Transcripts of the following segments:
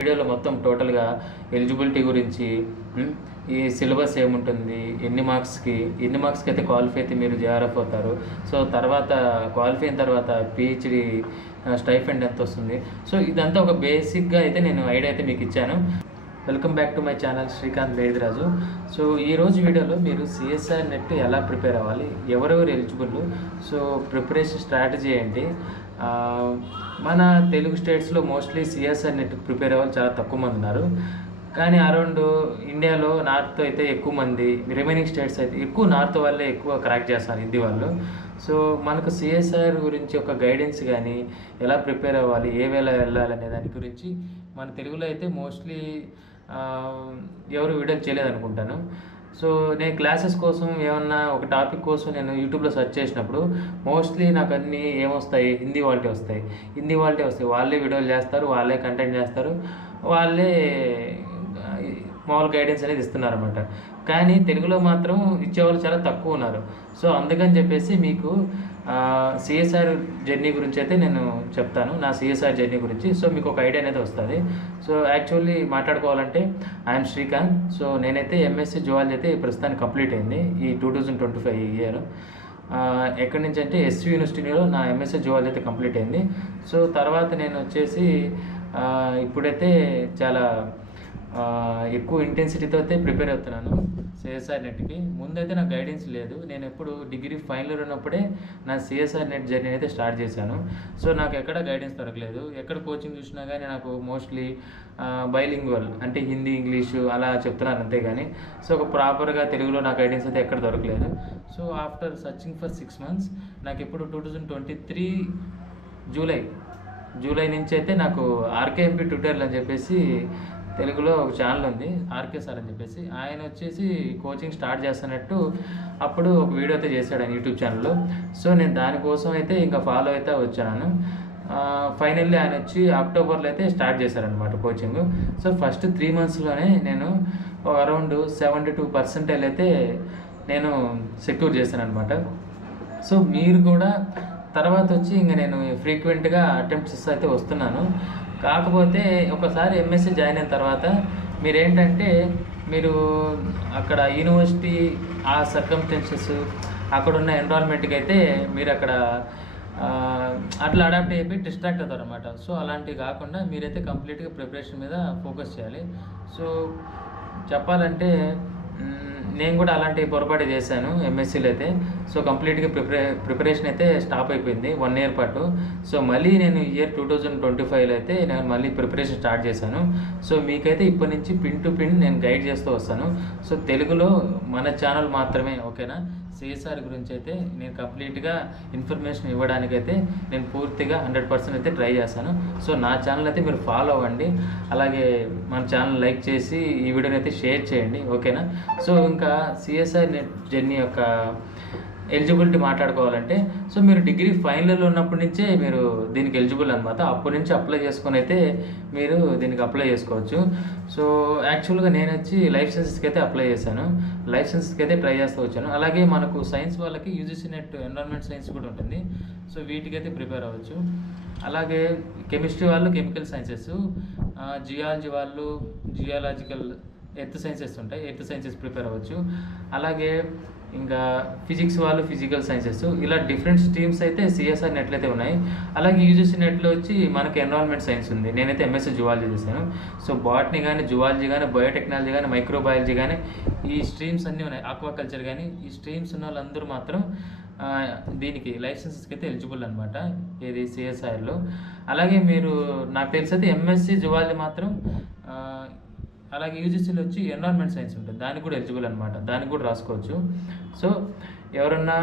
వీడియోలో మొత్తం టోటల్గా ఎలిజిబిలిటీ గురించి ఈ సిలబస్ ఏముంటుంది ఎన్ని మార్క్స్కి ఎన్ని మార్క్స్కి అయితే క్వాలిఫై అయితే మీరు జేఆర్ఎఫ్ అవుతారు. సో తర్వాత క్వాలిఫై అయిన తర్వాత పిహెచ్డి స్టైఫండ్ ఎంత వస్తుంది. సో ఇదంతా ఒక బేసిక్గా అయితే నేను ఐడియా అయితే మీకు ఇచ్చాను. Welcome back to my channel Srikanth Vediraju so ఈరోజు వీడియోలో మీరు సిఎస్ఆర్ నెట్ ఎలా ప్రిపేర్ అవ్వాలి ఎవరెవరు ఎలిజిబుల్ సో ప్రిపరేషన్ స్ట్రాటజీ ఏంటి మన తెలుగు స్టేట్స్లో మోస్ట్లీ సిఎస్ఆర్ నెట్ ప్రిపేర్ అవ్వాలి చాలా తక్కువ మంది ఉన్నారు. కానీ అరౌండ్ ఇండియాలో నార్త్ అయితే ఎక్కువ మంది రిమైనింగ్ స్టేట్స్ అయితే ఎక్కువ నార్త్ వాళ్ళే ఎక్కువ క్రాక్ చేస్తారు హిందీ వాళ్ళు. సో మనకు సిఎస్ఆర్ గురించి ఒక గైడెన్స్ కానీ ఎలా ప్రిపేర్ అవ్వాలి ఏ వేళ వెళ్ళాలి అనే దాని గురించి మన తెలుగులో అయితే మోస్ట్లీ ఎవరు వీడియోలు చేయలేదు అనుకుంటాను సో నేను క్లాసెస్ కోసం ఏమన్నా ఒక టాపిక్ కోసం నేను యూట్యూబ్లో సెర్చ్ చేసినప్పుడు మోస్ట్లీ నాకు అన్నీ ఏమొస్తాయి? హిందీ వాళ్ళే వస్తాయి. హిందీ వాళ్ళే వస్తాయి. వాళ్ళే వీడియోలు చేస్తారు వాళ్ళే కంటెంట్ చేస్తారు వాళ్ళే మామూలు గైడెన్స్ అనేది ఇస్తున్నారు అనమాట కానీ తెలుగులో మాత్రం ఇచ్చేవాళ్ళు చాలా తక్కువ ఉన్నారు. సో అందుకని చెప్పేసి మీకు సిఎస్ఆర్ జర్నీ గురించి అయితే నేను చెప్తాను. నా సిఎస్ఆర్ జర్నీ గురించి. సో మీకు ఒక ఐడియా అనేది వస్తుంది. సో యాక్చువల్లీ మాట్లాడుకోవాలంటే ఐఎమ్ శ్రీకాంత్. సో నేనైతే ఎంఎస్సీ జువాలజీ అయితే ప్రస్తుతానికి కంప్లీట్ అయింది ఈ two thousand twenty five year. ఎక్కడి నుంచి అంటే ఎస్వి యూనివర్సిటీలో నా ఎంఎస్సీ జువాలజీ అయితే కంప్లీట్ అయింది. సో తర్వాత నేను వచ్చేసి ఇప్పుడైతే చాలా ఎక్కువ ఇంటెన్సిటీతో అయితే ప్రిపేర్ అవుతున్నాను సిఎస్ఆర్ నెట్కి ముందైతే నాకు గైడెన్స్ లేదు. నేను ఎప్పుడు డిగ్రీ ఫైనల్ ఉన్నప్పుడే నా సిఎస్ఆర్ నెట్ జర్నీ అయితే స్టార్ట్ చేశాను. సో నాకు ఎక్కడ గైడెన్స్ దొరకలేదు. ఎక్కడ కోచింగ్ చూసినా కానీ నాకు మోస్ట్లీ బైలింగ్వల్ అంటే హిందీ ఇంగ్లీషు అలా చెప్తున్నారు అంతేగాని. సో ఒక ప్రాపర్గా తెలుగులో నా గైడెన్స్ అయితే ఎక్కడ దొరకలేదు. So after searching for six months నాకు ఇప్పుడు two thousand twenty three July July నుంచి అయితే నాకు ఆర్కేఎంపీ ట్విట్టర్లు అని చెప్పేసి తెలుగులో ఒక ఛానల్ ఉంది ఆర్కే సార్ అని చెప్పేసి. ఆయన వచ్చేసి కోచింగ్ స్టార్ట్ చేస్తున్నట్టు అప్పుడు ఒక వీడియో అయితే చేశాడు ఆయన యూట్యూబ్ ఛానల్లో. సో నేను దానికోసం అయితే ఇంకా ఫాలో అయితే వచ్చాను. ఫైనల్లీ ఆయన వచ్చి అక్టోబర్లో అయితే స్టార్ట్ చేశారనమాట కోచింగ్. సో ఫస్ట్ త్రీ మంత్స్లోనే నేను అరౌండ్ సెవెంటీ టూ పర్సెంటేజ్ అయితే నేను సెక్యూర్ చేశాను అనమాట సో మీరు కూడా తర్వాత వచ్చి ఇంకా నేను ఫ్రీక్వెంట్గా అటెంప్ట్స్ అయితే వస్తున్నాను. కాకపోతే ఒకసారి ఎంఎస్సీ జాయిన్ అయిన తర్వాత మీరేంటంటే మీరు అక్కడ యూనివర్సిటీ ఆ సర్కమ్స్టెన్సెస్ అక్కడ ఉన్న ఎన్విరాన్మెంట్కి అయితే మీరు అక్కడ అట్లా అడాప్ట్ అయిపోయి డిస్ట్రాక్ట్ అవుతారు అనమాట సో అలాంటివి కాకుండా మీరైతే కంప్లీట్గా ప్రిపరేషన్ మీద ఫోకస్ చేయాలి. సో చెప్పాలంటే నేను కూడా అలాంటి పొరపాటు చేశాను ఎంఎస్సీలో అయితే. సో కంప్లీట్గా ప్రిపరే ప్రిపరేషన్ అయితే స్టాప్ అయిపోయింది వన్ ఇయర్ పాటు. సో మళ్ళీ నేను ఇయర్ టూ థౌజండ్ ట్వంటీ ఫైవ్లో అయితే నేను మళ్ళీ ప్రిపరేషన్ స్టార్ట్ చేశాను. సో మీకైతే ఇప్పటి నుంచి పిన్ టు పిన్ నేను గైడ్ చేస్తూ వస్తాను. సో తెలుగులో మన ఛానల్ మాత్రమే ఓకేనా? సిఎస్ఆర్ గురించి అయితే నేను కంప్లీట్గా ఇన్ఫర్మేషన్ ఇవ్వడానికైతే నేను పూర్తిగా హండ్రెడ్ పర్సెంట్ అయితే ట్రై చేస్తాను సో నా ఛానల్ అయితే మీరు ఫాలో అవ్వండి. అలాగే మన ఛానల్ లైక్ చేసి ఈ వీడియోని అయితే షేర్ చేయండి. ఓకేనా? సో ఇంకా సిఎస్ఆర్ నెట్ జర్నీ యొక్క ఎలిజిబిలిటీ మాట్లాడుకోవాలంటే సో మీరు డిగ్రీ ఫైనల్ ఉన్నప్పటి నుంచే మీరు దీనికి ఎలిజిబుల్ అనమాట అప్పటి నుంచి అప్లై చేసుకొని అయితే మీరు దీనికి అప్లై చేసుకోవచ్చు. సో యాక్చువల్గా నేను వచ్చి లైఫ్ సైన్సెస్కి అయితే అప్లై చేశాను. లైఫ్ సైన్సెస్కి అయితే ట్రై చేస్తూ వచ్చాను. అలాగే మనకు సైన్స్ వాళ్ళకి యూజీసీ నెట్ ఎన్విరాన్మెంట్ సైన్స్ కూడా ఉంటుంది. సో వీటికైతే ప్రిపేర్ అవ్వచ్చు. అలాగే కెమిస్ట్రీ వాళ్ళు కెమికల్ సైన్సెస్ జియాలజీ వాళ్ళు జియాలజికల్ ఎర్త్ సైన్సెస్ ఉంటాయి. ఎర్త్ సైన్సెస్ ప్రిపేర్ అవ్వచ్చు. అలాగే ఇంకా ఫిజిక్స్ వాళ్ళు ఫిజికల్ సైన్సెస్ ఇలా డిఫరెంట్ స్ట్రీమ్స్ అయితే సిఎస్ఆర్ నెట్లు అయితే ఉన్నాయి. అలాగే యూజీసీ నెట్లో వచ్చి మనకి ఎన్విరాన్మెంట్ సైన్స్ ఉంది. నేనైతే ఎంఎస్సీ జువాలజీ చేశాను. సో బాటనీ కానీ జువాలజీ కానీ బయోటెక్నాలజీ కానీ మైక్రోబయాలజీ కానీ ఈ స్ట్రీమ్స్ అన్నీ ఉన్నాయి. ఆక్వాకల్చర్ కానీ ఈ స్ట్రీమ్స్ ఉన్న వాళ్ళందరూ మాత్రం దీనికి లైసెన్సెస్కి అయితే ఎలిజిబుల్ అనమాట ఏది సిఎస్ఐలో అలాగే మీరు నాకు తెలిసి అయితే ఎంఎస్సి జువాలజీ మాత్రం అలాగే యూజీసీలో వచ్చి ఎన్విరాన్మెంట్ సైన్స్ ఉంటుంది. దానికి కూడా ఎలిజిబుల్ అనమాట దానికి కూడా రాసుకోవచ్చు. సో ఎవరన్నా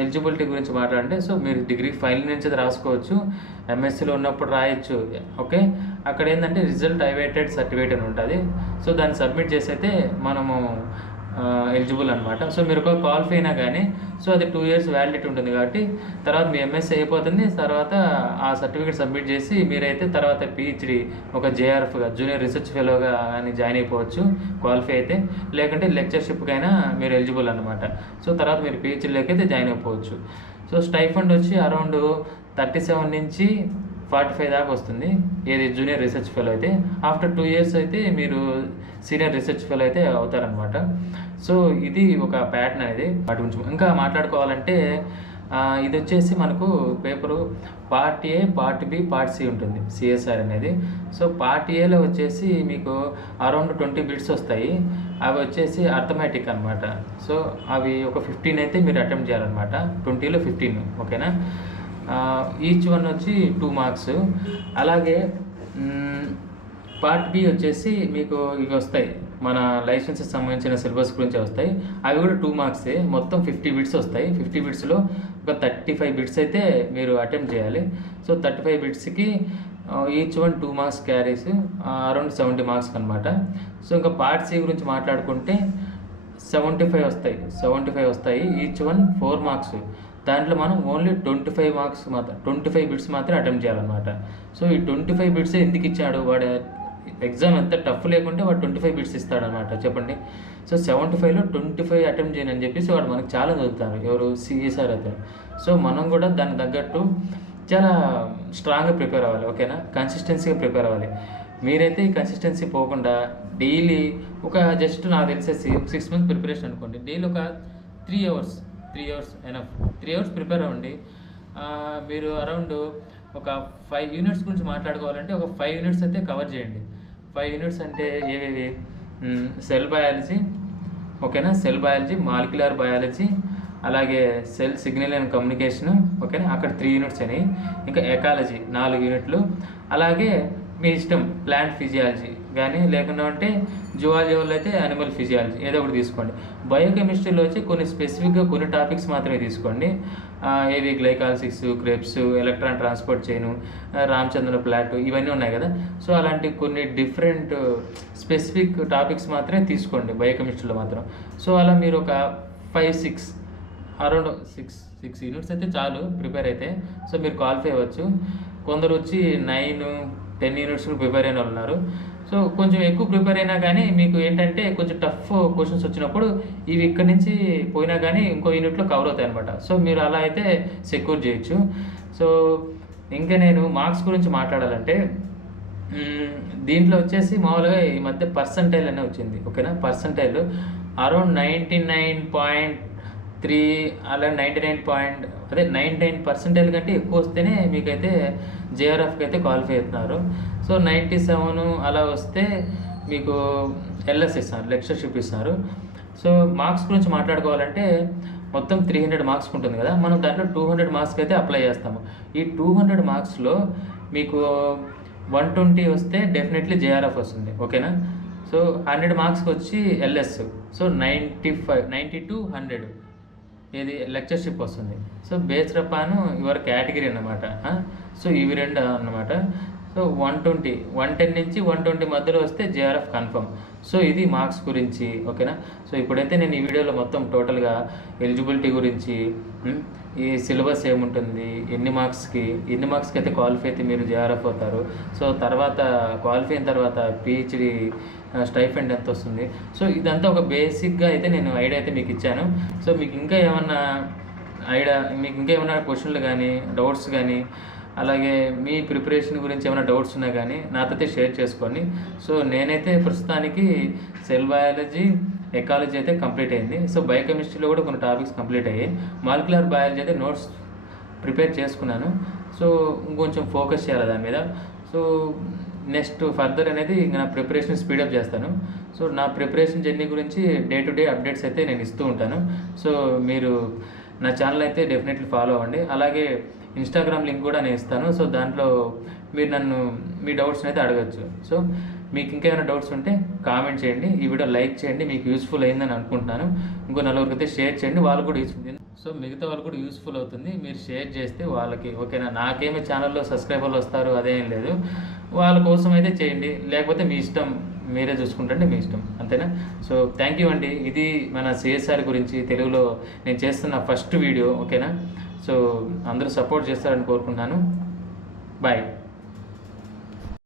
ఎలిజిబిలిటీ గురించి మాట్లాడంటే సో మీరు డిగ్రీ ఫైనల్ నుంచి అది రాసుకోవచ్చు. ఎంఎస్సీలో ఉన్నప్పుడు రాయొచ్చు. ఓకే? అక్కడ ఏంటంటే రిజల్ట్ ఐవేటెడ్ సర్టిఫికేట్ అని ఉంటుంది. సో దాన్ని సబ్మిట్ చేసి అయితే మనము ఎలిజిబుల్ అనమాట సో మీరు ఒక క్వాలిఫై అయినా కానీ సో అది టూ ఇయర్స్ వ్యాలిడిటీ ఉంటుంది కాబట్టి తర్వాత మీ ఎంఎస్సీ అయిపోతుంది తర్వాత ఆ సర్టిఫికేట్ సబ్మిట్ చేసి మీరైతే తర్వాత పిహెచ్డి ఒక జేఆర్ఎఫ్గా జూనియర్ రీసెర్చ్ ఫెలోగా కానీ జాయిన్ అయిపోవచ్చు క్వాలిఫై అయితే. లేకుంటే లెక్చర్షిప్కైనా మీరు ఎలిజిబుల్ అనమాట సో తర్వాత మీరు పిహెచ్డీలోకి అయితే జాయిన్ అయిపోవచ్చు. సో స్టైఫండ్ వచ్చి అరౌండ్ థర్టీ సెవెన్ నుంచి ఫార్టీ ఫైవ్ దాకా వస్తుంది. ఏది జూనియర్ రీసెర్చ్ ఫెలో అయితే. ఆఫ్టర్ టూ ఇయర్స్ అయితే మీరు సీనియర్ రీసెర్చ్ ఫెలో అయితే అవుతారనమాట సో ఇది ఒక ప్యాటర్న్ అనేది. వాటి గురించి ఇంకా మాట్లాడుకోవాలంటే ఇది వచ్చేసి మనకు paper part A part B part C ఉంటుంది. సిఎస్ఆర్ అనేది. సో పార్ట్ ఏలో వచ్చేసి మీకు అరౌండ్ ట్వంటీ బిట్స్ వస్తాయి. అవి వచ్చేసి అర్థమెటిక్ అనమాట సో అవి ఒక ఫిఫ్టీన్ అయితే మీరు అటెంప్ట్ చేయాలన్నమాట. ట్వంటీలో ఫిఫ్టీన్ ఓకేనా ఈచ్ వన్ వచ్చి టూ మార్క్స్ అలాగే పార్ట్ బి వచ్చేసి మీకు ఇవి వస్తాయి. మన లైసెన్స్కి సంబంధించిన సిలబస్ గురించి వస్తాయి. అవి కూడా టూ మార్క్సే మొత్తం ఫిఫ్టీ బిట్స్ వస్తాయి. ఫిఫ్టీ బిట్స్లో ఒక థర్టీ ఫైవ్ బిట్స్ అయితే మీరు అటెంప్ట్ చేయాలి. So thirty five బిట్స్కి each one two marks carries around seventy marks అనమాట సో ఇంకా పార్ట్ సి గురించి మాట్లాడుకుంటే సెవెంటీ ఫైవ్ వస్తాయి. సెవెంటీ ఫైవ్ వస్తాయి. ఈచ్ వన్ ఫోర్ మార్క్స్ దాంట్లో మనం ఓన్లీ ట్వంటీ ఫైవ్ మార్క్స్ మాత్రం ట్వంటీ ఫైవ్ బిట్స్ మాత్రం అటెంప్ట్ చేయాలన్నమాట. సో ఈ ట్వంటీ ఫైవ్ బిట్స్ ఎందుకు ఇచ్చాడు? వాడు ఎగ్జామ్ ఎంత టఫ్ లేకుంటే వాడు ట్వంటీ ఫైవ్ బిట్స్ ఇస్తాడనమాట చెప్పండి. సో సెవెంటీ ఫైవ్లో ట్వంటీ ఫైవ్ అటెంప్ట్ చేయను అని చెప్పేసి వాడు మనకి చాలా చదువుతారు ఎవరు? సిఎస్ఆర్ అతను సో మనం కూడా దానికి తగ్గట్టు చాలా స్ట్రాంగ్గా ప్రిపేర్ అవ్వాలి ఓకేనా కన్సిస్టెన్సీగా ప్రిపేర్ అవ్వాలి. మీరైతే ఈ కన్సిస్టెన్సీ పోకుండా డైలీ ఒక జస్ట్ నాకు తెలిసేసి సిక్స్ మంత్స్ ప్రిపరేషన్ అనుకోండి. డైలీ ఒక three hours three hours enough three hours prepare అవ్వండి. మీరు అరౌండ్ ఒక ఫైవ్ యూనిట్స్ గురించి మాట్లాడుకోవాలంటే ఒక ఫైవ్ యూనిట్స్ అయితే కవర్ చేయండి. ఫైవ్ యూనిట్స్ అంటే ఏవేవి? సెల్ బయాలజీ ఓకేనా? సెల్ బయాలజీ మాలిక్యులర్ బయాలజీ అలాగే సెల్ సిగ్నల్ అండ్ కమ్యూనికేషన్ ఓకేనా? అక్కడ త్రీ యూనిట్స్ అని ఇంకా ఎకాలజీ నాలుగు యూనిట్లు. అలాగే మీ ఇష్టం ప్లాంట్ ఫిజియాలజీ కానీ లేకుండా అంటే జువాలజీ వాళ్ళు అయితే యానిమల్ ఫిజియాలజీ ఏదో ఒకటి తీసుకోండి. బయోకెమిస్ట్రీలో వచ్చి కొన్ని స్పెసిఫిక్గా కొన్ని టాపిక్స్ మాత్రమే తీసుకోండి. ఏవి glycolysis Krebs electron transport chain Ramachandra plot ఇవన్నీ ఉన్నాయి కదా. సో అలాంటి కొన్ని డిఫరెంట్ స్పెసిఫిక్ టాపిక్స్ మాత్రమే తీసుకోండి బయోకెమిస్ట్రీలో మాత్రం. సో అలా మీరు ఒక five six around six six units అయితే చాలు ప్రిపేర్ అయితే. సో మీరు క్వాలిఫై అవ్వచ్చు. కొందరు వచ్చి నైన్ టెన్ యూనిట్స్ ప్రిపేర్ అయిన వాళ్ళు ఉన్నారు. సో కొంచెం ఎక్కువ ప్రిపేర్ అయినా కానీ మీకు ఏంటంటే కొంచెం టఫ్ క్వశ్చన్స్ వచ్చినప్పుడు ఇవి ఇక్కడి నుంచి పోయినా కానీ ఇంకో యూనిట్లో కవర్ అవుతాయి అనమాట సో మీరు అలా అయితే సెక్యూర్ చేయొచ్చు. సో ఇంకా నేను మార్క్స్ గురించి మాట్లాడాలంటే దీంట్లో వచ్చేసి మామూలుగా ఈ మధ్య పర్సంటైల్ అనే వచ్చింది. ఓకేనా? Percentile around ninety nine point three అలా నైంటీ నైన్ పాయింట్ అదే నైంటీ నైన్ పర్సెంటేజ్ కంటే ఎక్కువ వస్తేనే మీకైతే జేఆర్ఎఫ్కి అయితే క్వాలిఫై అవుతున్నారు. సో నైంటీ సెవెన్ అలా వస్తే మీకు ఎల్ఎస్ ఇస్తారు లెక్చర్షిప్ ఇస్తారు. సో మార్క్స్ గురించి మాట్లాడుకోవాలంటే మొత్తం త్రీ హండ్రెడ్ మార్క్స్ ఉంటుంది కదా మనం దాంట్లో టూ హండ్రెడ్ మార్క్స్కి అయితే అప్లై చేస్తాము. ఈ టూ హండ్రెడ్ మార్క్స్లో మీకు వన్ ట్వంటీ వస్తే డెఫినెట్లీ జేఆర్ఎఫ్ వస్తుంది ఓకేనా? సో హండ్రెడ్ మార్క్స్కి వచ్చి LS so ninety five ninety two hundred. ఇది లెక్చర్షిప్ వస్తుంది. So based upon your category అన్నమాట. సో ఇవి రెండు అన్నమాట. So one twenty one ten నుంచి వన్ ట్వంటీ మధ్యలో వస్తే జేఆర్ఎఫ్ కన్ఫర్మ్ సో ఇది మార్క్స్ గురించి ఓకేనా సో ఇప్పుడైతే నేను ఈ వీడియోలో మొత్తం టోటల్గా ఎలిజిబిలిటీ గురించి ఈ సిలబస్ ఏముంటుంది ఎన్ని మార్క్స్కి ఎన్ని మార్క్స్కి అయితే క్వాలిఫై అయితే మీరు జేఆర్ఎఫ్ అవుతారు. సో తర్వాత క్వాలిఫై అయిన తర్వాత పిహెచ్డి స్టైఫెండ్ ఎంత వస్తుంది? సో ఇదంతా ఒక బేసిక్గా అయితే నేను ఐడియా అయితే మీకు ఇచ్చాను. సో మీకు ఇంకా ఏమన్నా ఐడియా మీకు ఇంకా ఏమైనా క్వశ్చన్లు కానీ డౌట్స్ కానీ అలాగే మీ ప్రిపరేషన్ గురించి ఏమైనా డౌట్స్ ఉన్నా కానీ నాతో అయితే షేర్ చేసుకోండి. సో నేనైతే ప్రస్తుతానికి సెల్ బయాలజీ ఎకాలజీ అయితే కంప్లీట్ అయింది. సో బయోకెమిస్ట్రీలో కూడా కొన్ని టాపిక్స్ కంప్లీట్ అయ్యాయి. మాలిక్యులర్ బయాలజీ అయితే నోట్స్ ప్రిపేర్ చేసుకున్నాను. సో ఇంకొంచెం ఫోకస్ చేయాలి దాని మీద. సో నెక్స్ట్ ఫర్దర్ అనేది ఇంకా నా ప్రిపరేషన్ స్పీడప్ చేస్తాను. సో నా ప్రిపరేషన్ జర్నీ గురించి డే టు డే అప్డేట్స్ అయితే నేను ఇస్తూ ఉంటాను. సో మీరు నా ఛానల్ అయితే డెఫినెట్లీ ఫాలో అవ్వండి. అలాగే ఇన్స్టాగ్రామ్ లింక్ కూడా నేను ఇస్తాను. సో దాంట్లో మీరు నన్ను మీ డౌట్స్ని అయితే అడగచ్చు. సో మీకు ఇంకేమైనా డౌట్స్ ఉంటే కామెంట్ చేయండి. ఈ వీడియో లైక్ చేయండి. మీకు యూస్ఫుల్ అయిందని అనుకుంటున్నాను. ఇంకో నలుగురికి అయితే షేర్ చేయండి. వాళ్ళు కూడా యూస్ఫుల్ సో మిగతా వాళ్ళు కూడా యూస్ఫుల్ అవుతుంది. మీరు షేర్ చేస్తే వాళ్ళకి ఓకేనా నాకేమి ఛానల్లో సబ్స్క్రైబర్లు వస్తారు అదేం లేదు. వాళ్ళ కోసం అయితే చేయండి. లేకపోతే మీ ఇష్టం మీరే చూసుకుంటే మీ ఇష్టం అంతేనా? సో థ్యాంక్ యూ అండి. ఇది మన సిఎస్ఆర్ గురించి తెలుగులో నేను చేస్తున్న ఫస్ట్ వీడియో ఓకేనా సో అందరూ సపోర్ట్ చేస్తారని కోరుకుంటున్నాను. బాయ్